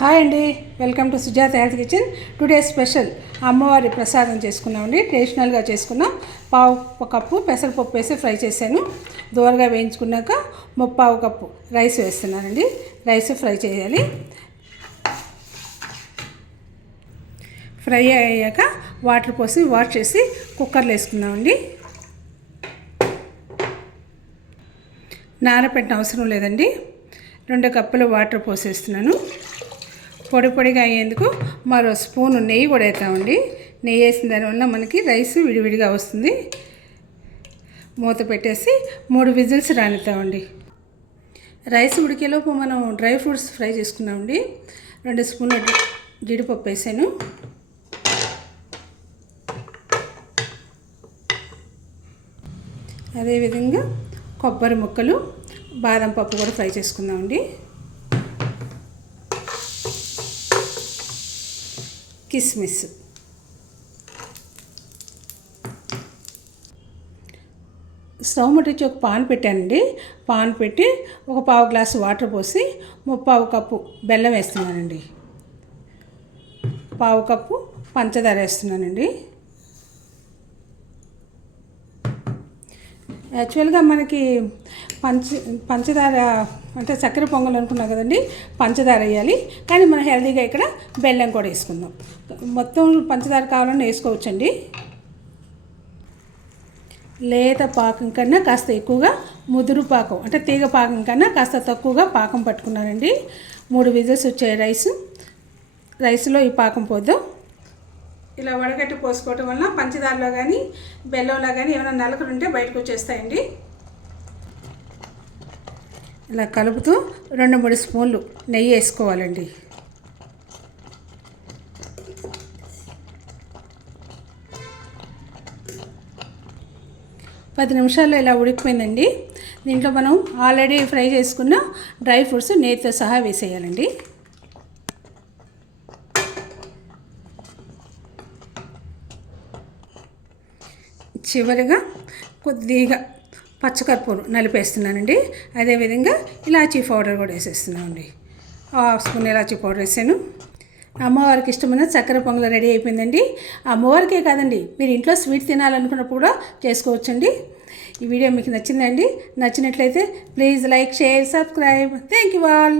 Hi అండి, welcome to Sujatha health kitchen. Today special అమ్మవారి ప్రసాదం చేసుకున్నామండి. ట్రెడిషనల్గా చేసుకున్నాం. పావు కప్పు పెసరపప్పు వేసి ఫ్రై చేశాను. దూరగా వేయించుకున్నాక ముప్పావు కప్పు రైస్ వేస్తున్నానండి. రైస్ ఫ్రై చేయాలి. ఫ్రై అయ్యాక వాటర్ పోసి వాష్ చేసి కుక్కర్లో వేసుకుందామండి. నానపెట్టిన అవసరం లేదండి. 2 కప్పులు వాటర్ పోసేస్తున్నాను. పొడి పొడిగా అయ్యేందుకు మరో స్పూను నెయ్యి కూడా వేస్తామండి. నెయ్యి వేసిన దానివల్ల మనకి రైస్ విడివిడిగా వస్తుంది. మూత పెట్టేసి 3 విజిల్స్ రానిద్దామండి. రైస్ ఉడికేలోపు మనం డ్రై ఫ్రూట్స్ ఫ్రై చేసుకున్నామండి. 2 స్పూన్ల జీడిపప్పు వేసాను. అదేవిధంగా కొబ్బరి ముక్కలు, బాదం పప్పు కూడా ఫ్రై చేసుకుందామండి. కిస్మిస్, స్టవ్ ముట్టించి ఒక పాన్ పెట్టానండి. పాన్ పెట్టి ఒక పావు గ్లాసు వాటర్ పోసి ముప్పావు కప్పు బెల్లం వేస్తున్నానండి. పావు కప్పు పంచదార వేస్తున్నానండి. యాక్చువల్గా మనకి పంచదార అంటే చక్కెర పొంగల్ అనుకున్నాం కదండి, పంచదార వేయాలి. కానీ మనం హెల్తీగా ఇక్కడ బెల్లం కూడా వేసుకుందాం. మొత్తం పంచదార కావాలని వేసుకోవచ్చండి. లేత పాకం కన్నా కాస్త ఎక్కువగా ముదురు పాకం అంటే తీగ పాకం కన్నా కాస్త తక్కువగా పాకం పట్టుకున్నానండి. 3 విజిల్స్ వచ్చాయి రైస్లో ఈ పాకం పోద్దాం. ఇలా వడగట్టి పోసుకోవటం వల్ల పంచదారలో కానీ బెల్లంలో కానీ ఏమైనా నలకలు ఉంటే బయటకు వచ్చేస్తాయండి. ఇలా కలుపుతూ 2-3 స్పూన్లు నెయ్యి వేసుకోవాలండి. పది నిమిషాల్లో ఇలా ఉడికిపోయిందండి. దీంట్లో మనం ఆల్రెడీ ఫ్రై చేసుకున్న డ్రై ఫ్రూట్స్ నెయ్యితో సహా వేసేయాలండి. చివరిగా కొద్దిగా పచ్చకర్పూరం నలిపేస్తున్నానండి. అదేవిధంగా ఇలాచీ పౌడర్ కూడా వేసేస్తున్నామండి. 1/2 స్పూన్ ఇలాచీ పౌడర్ వేసాను. అమ్మవారికి ఇష్టమైన చక్కెర పొంగల్ రెడీ అయిపోయిందండి. అమ్మవారికే కాదండి, మీరు ఇంట్లో స్వీట్ తినాలనుకున్నప్పుడు కూడా చేసుకోవచ్చండి. ఈ వీడియో మీకు నచ్చిందండి. నచ్చినట్లయితే please like, share, subscribe. Thank you all.